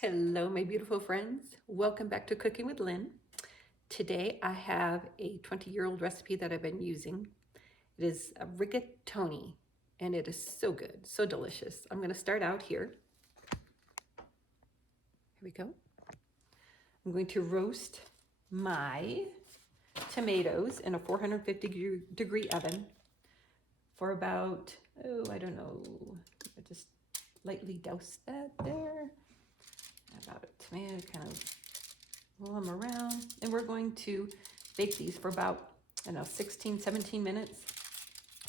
Hello, my beautiful friends. Welcome back to Cooking with Lynn. Today I have a 20-year-old recipe that I've been using. It is a rigatoni, and it is so good, so delicious. I'm going to start out here. Here we go. I'm going to roast my tomatoes in a 450 degree oven for about, I don't know, I just lightly douse that there. About a tomato, kind of roll them around, and we're going to bake these for about, 16, 17 minutes,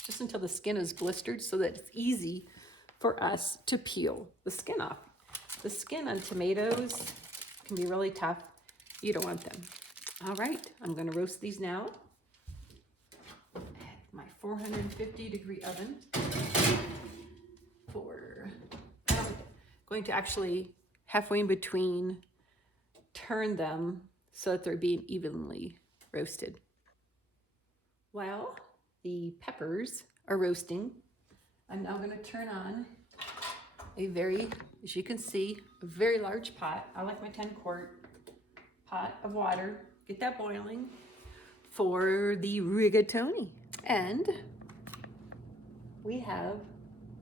just until the skin is blistered so that it's easy for us to peel the skin off. The skin on tomatoes can be really tough. You don't want them. All right, I'm going to roast these now at my 450 degree oven for, going to actually halfway in between turn them so that they're being evenly roasted. While the peppers are roasting, I'm now going to turn on a very, as you can see, a very large pot. I like my 10-quart pot of water. Get that boiling for the rigatoni. And we have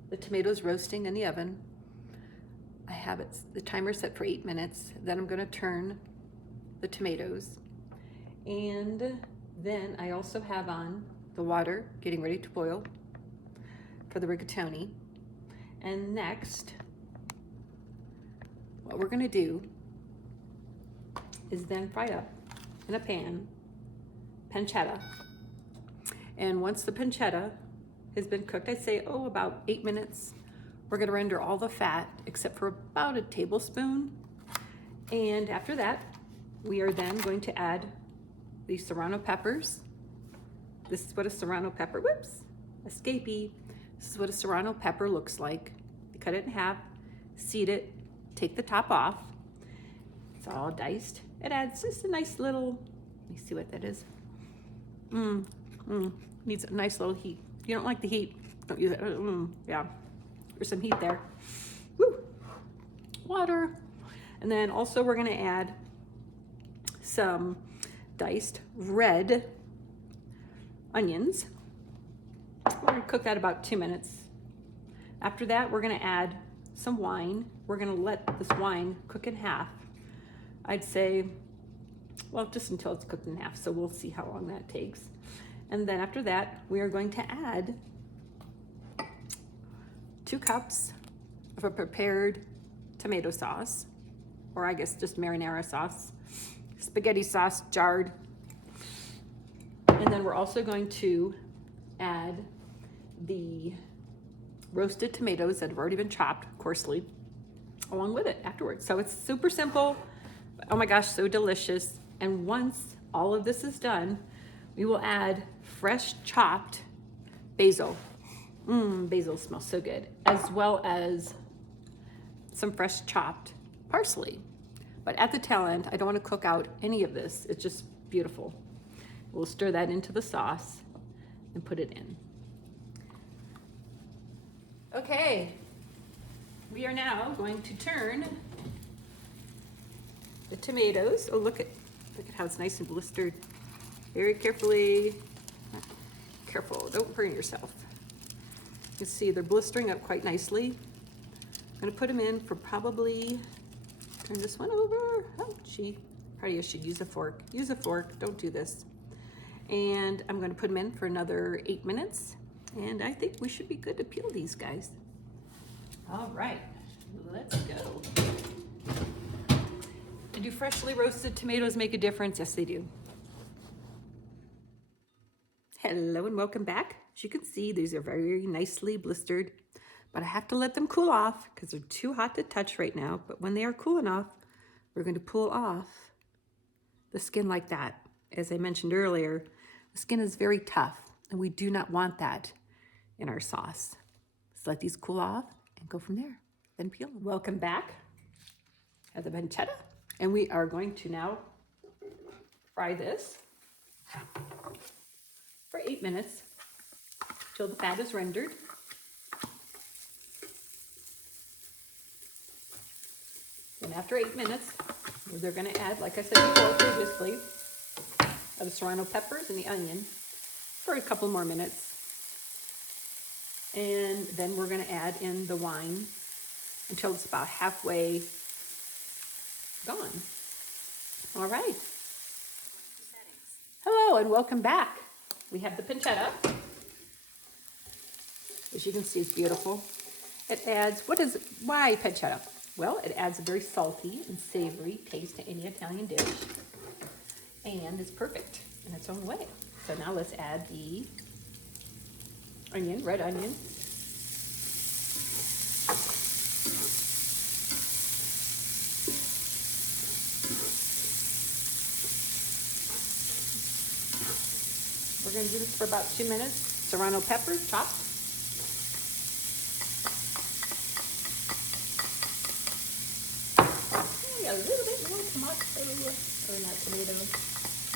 the tomatoes roasting in the oven. I have the timer set for 8 minutes. Then I'm going to turn the tomatoes. And then I also have on the water getting ready to boil for the rigatoni. And next, what we're going to do is then fry up in a pan pancetta. And once the pancetta has been cooked, I'd say, about 8 minutes, we're going to render all the fat except for about a tablespoon. And after that, we are then going to add the serrano peppers. This is what a serrano pepper, escapade. This is what a serrano pepper looks like. You cut it in half, seed it, take the top off. It's all diced. It adds just a nice little, let me see what that is. Needs a nice little heat. If you don't like the heat, don't use it. Yeah. There's some heat there. Woo. Water. And then also we're going to add some diced red onions. We're going to cook that about 2 minutes. After that, we're going to add some wine. We're going to let this wine cook in half. I'd say, just until it's cooked in half, so we'll see how long that takes. And then after that, we are going to add 2 cups of a prepared tomato sauce, or I guess just marinara sauce, spaghetti sauce, jarred. And then we're also going to add the roasted tomatoes that have already been chopped coarsely along with it afterwards. So it's super simple, but oh my gosh, so delicious. And once all of this is done, we will add fresh chopped basil. Basil smells so good, as well as some fresh chopped parsley. But at the tail end, I don't want to cook out any of this. It's just beautiful. We'll stir that into the sauce and put it in. Okay, we are now going to turn the tomatoes. Oh, look at how it's nice and blistered. Very carefully. Careful, don't burn yourself. You can see they're blistering up quite nicely. I'm going to put them in for probably, turn this one over. Oh, gee. Probably I should use a fork. Use a fork, don't do this. And I'm going to put them in for another 8 minutes. And I think we should be good to peel these guys. All right, let's go. And do freshly roasted tomatoes make a difference? Yes, they do. Hello and welcome back. As you can see, these are very nicely blistered, but I have to let them cool off because they're too hot to touch right now. But when they are cool enough, we're going to pull off the skin like that. As I mentioned earlier, the skin is very tough, and we do not want that in our sauce. Let's let these cool off and go from there. Then peel them. Welcome back at the pancetta, and we are going to now fry this for 8 minutes till the fat is rendered. And after 8 minutes, they're going to add, like I said before previously, the serrano peppers and the onion for a couple more minutes. And then we're going to add in the wine until it's about halfway gone. All right. Hello and welcome back. We have the pancetta. As you can see, it's beautiful. It adds, why pancetta? Well, it adds a very salty and savory taste to any Italian dish. And it's perfect in its own way. So now let's add the onion, red onion. We're going to do this for about 2 minutes. Serrano peppers, chopped. A little bit more tomato, or not tomato.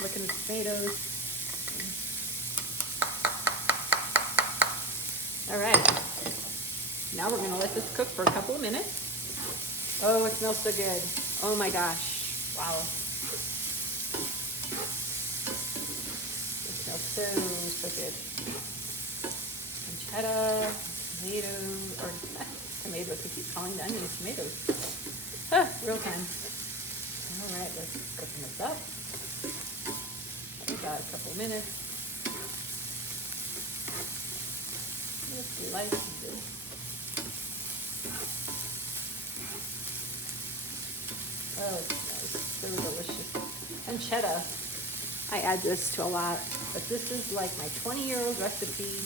Looking at the tomatoes. All right. Now we're going to let this cook for a couple of minutes. Oh, it smells so good. Oh my gosh. Wow. It smells so good. Pancetta, tomatoes, or not tomatoes. I keep calling the onions tomatoes. Real time. All right, let's cooking this up. We got a couple of minutes. Let's slice this. Oh, it smells so delicious. Pancetta, I add this to a lot, but this is like my 20-year-old recipe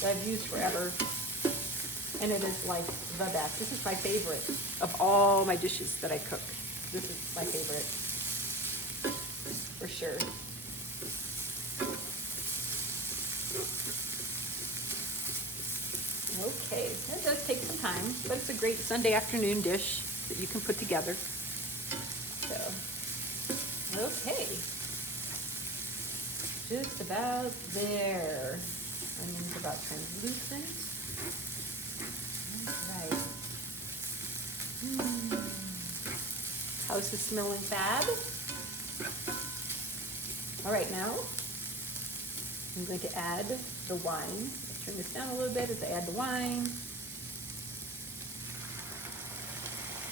that I've used forever. And it is like the best. This is my favorite of all my dishes that I cook. This is my favorite, for sure. Okay, it does take some time, but it's a great Sunday afternoon dish that you can put together. So, okay. Just about there. Onion's about translucent. Right. House is smelling fab. All right, now I'm going to add the wine. Let's turn this down a little bit as I add the wine.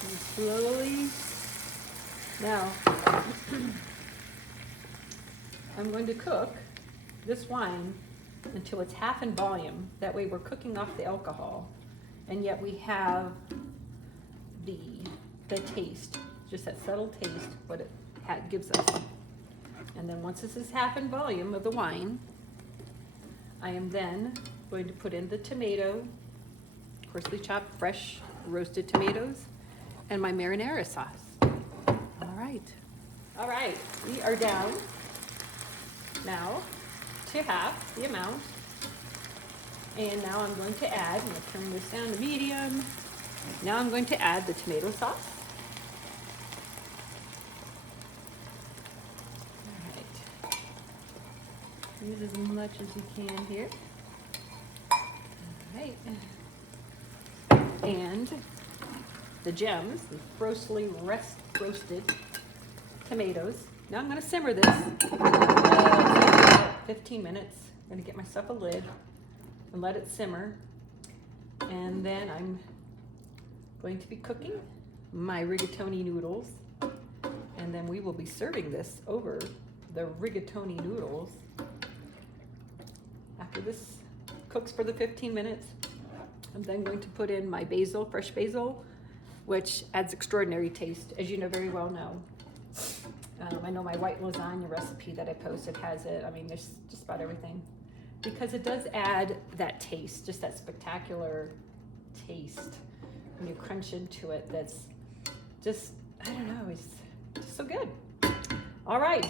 And slowly. Now, I'm going to cook this wine until it's half in volume. That way we're cooking off the alcohol. And yet we have the taste, just that subtle taste, what it gives us. And then once this is half in volume of the wine, I am then going to put in the tomato, coarsely chopped, fresh, roasted tomatoes, and my marinara sauce. All right. All right, we are down now to half the amount. And now I'm going to add, I'm going to turn this down to medium. Now I'm going to add the tomato sauce. All right. Use as much as you can here. All right. And the gems, the freshly roasted tomatoes. Now I'm going to simmer this for about 15 minutes. I'm going to get myself a lid and let it simmer. And then I'm going to be cooking my rigatoni noodles. And then we will be serving this over the rigatoni noodles. After this cooks for the 15 minutes, I'm then going to put in my basil, fresh basil, which adds extraordinary taste, as you know very well know. I know my white lasagna recipe that I posted has it. I mean, there's just about everything. Because it does add that taste, just that spectacular taste when you crunch into it. That's just, I don't know, it's just so good. All right,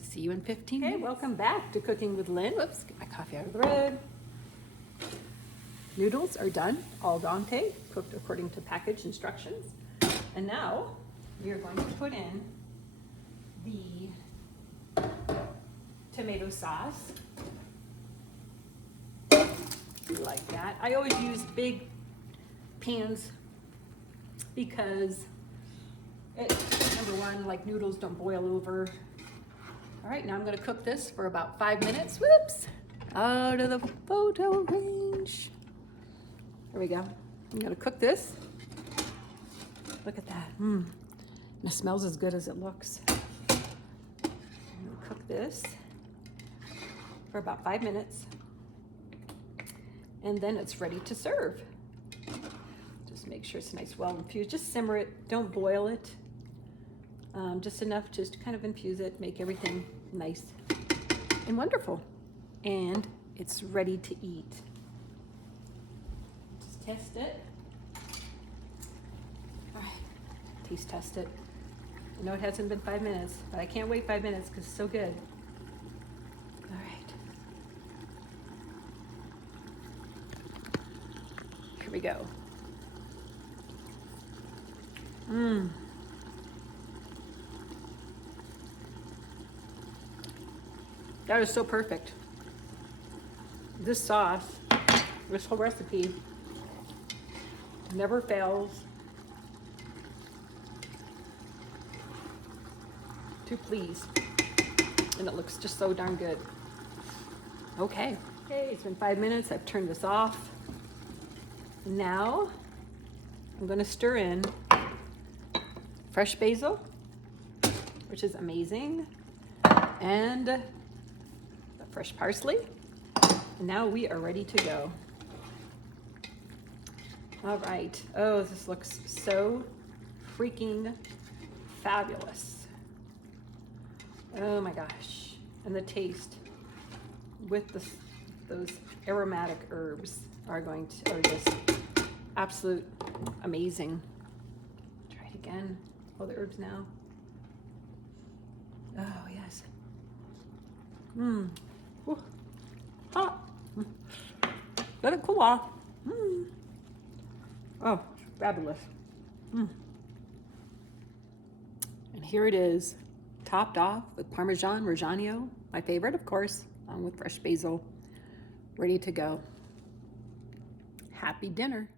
see you in 15 minutes. Hey, welcome back to Cooking with Lynn. Whoops, get my coffee out of the road. Noodles are done, al dente, cooked according to package instructions. And now we are going to put in the tomato sauce. Like that. I always use big pans because Number one, like noodles don't boil over. All right, now I'm gonna cook this for about 5 minutes. Whoops, out of the photo range. There we go. I'm gonna cook this. Look at that. And it smells as good as it looks. I'm gonna cook this for about 5 minutes. And then it's ready to serve. Just make sure it's nice, well infused. Just simmer it, don't boil it. Just enough just to kind of infuse it, make everything nice and wonderful. And it's ready to eat. Just test it. All right, taste test it. I know it hasn't been 5 minutes, but I can't wait 5 minutes because it's so good. All right. Here we go. That is so perfect. This sauce, this whole recipe never fails. To please. And it looks just so darn good. Okay, it's been 5 minutes. I've turned this off. Now I'm going to stir in fresh basil, which is amazing, and the fresh parsley. And now we are ready to go. All right. Oh, this looks so freaking fabulous. Oh my gosh. And the taste with those aromatic herbs are just absolute amazing. Try it again. All the herbs now. Oh yes. Ooh. Hot. Let it cool off. Oh, fabulous. And here it is, topped off with Parmesan Reggiano, my favorite, of course, along with fresh basil, ready to go. Happy dinner.